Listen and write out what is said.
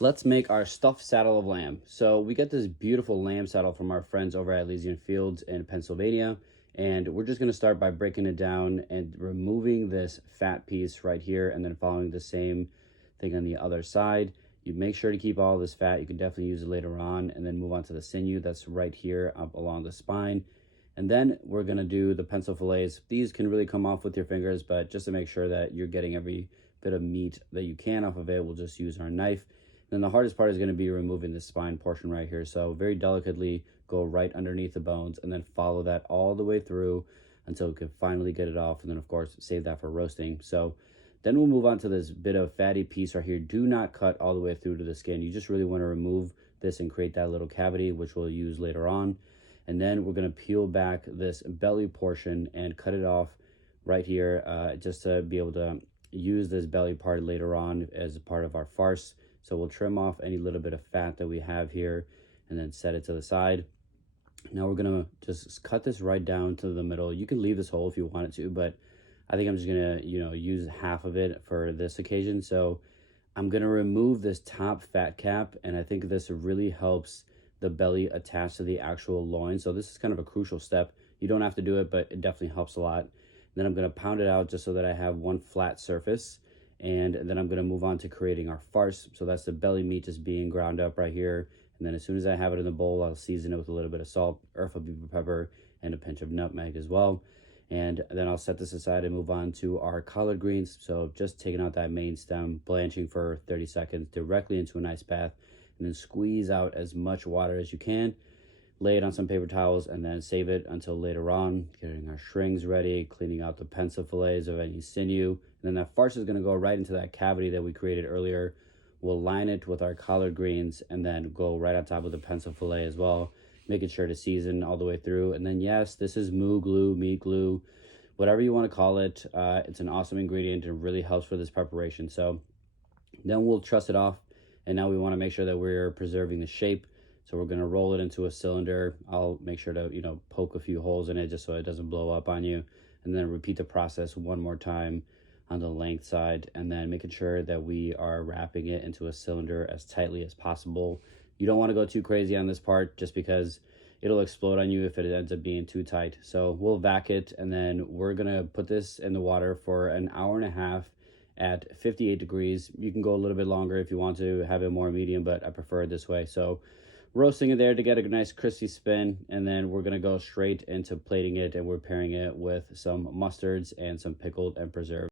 Let's make our stuffed saddle of lamb. So we get this beautiful lamb saddle from our friends over at Elysian Fields in Pennsylvania. And we're just gonna start by breaking it down and removing this fat piece right here and then following the same thing on the other side. You make sure to keep all this fat. You can definitely use it later on and then move on to the sinew that's right here up along the spine. And then we're gonna do the pencil fillets. These can really come off with your fingers, but just to make sure that you're getting every bit of meat that you can off of it, we'll just use our knife. Then the hardest part is going to be removing the spine portion right here. So very delicately go right underneath the bones and then follow that all the way through until we can finally get it off. And then of course, save that for roasting. So then we'll move on to this bit of fatty piece right here. Do not cut all the way through to the skin. You just really want to remove this and create that little cavity, which we'll use later on. And then we're going to peel back this belly portion and cut it off right here, just to be able to use this belly part later on as a part of our farce. So we'll trim off any little bit of fat that we have here and then set it to the side. Now we're gonna just cut this right down to the middle. You can leave this whole if you wanted to, but I think I'm just gonna, use half of it for this occasion. So I'm gonna remove this top fat cap, and I think this really helps the belly attach to the actual loin. So this is kind of a crucial step. You don't have to do it, but it definitely helps a lot. And then I'm gonna pound it out just so that I have one flat surface. And then I'm going to move on to creating our farce. So that's the belly meat just being ground up right here. And then as soon as I have it in the bowl, I'll season it with a little bit of salt, earth of pepper, and a pinch of nutmeg as well. And then I'll set this aside and move on to our collard greens. So just taking out that main stem, blanching for 30 seconds directly into an ice bath, and then squeeze out as much water as you can. Lay it on some paper towels and then save it until later on, getting our shrings ready, cleaning out the pencil fillets of any sinew. And then that farce is going to go right into that cavity that we created earlier. We'll line it with our collard greens and then go right on top of the pencil fillet as well, making sure to season all the way through. And then yes, this is moo glue, meat glue, whatever you want to call it. It's an awesome ingredient and really helps for this preparation. So then we'll truss it off. And now we want to make sure that we're preserving the shape. So we're going to roll it into a cylinder. I'll make sure to, poke a few holes in it just so it doesn't blow up on you. And then repeat the process one more time on the length side, and then making sure that we are wrapping it into a cylinder as tightly as possible. You don't want to go too crazy on this part just because it'll explode on you if it ends up being too tight. So we'll vac it, and then we're going to put this in the water for an hour and a half at 58 degrees. You can go a little bit longer if you want to have it more medium, but I prefer it this way. So roasting it there to get a nice crispy spin, and then we're going to go straight into plating it, and we're pairing it with some mustards and some pickled and preserved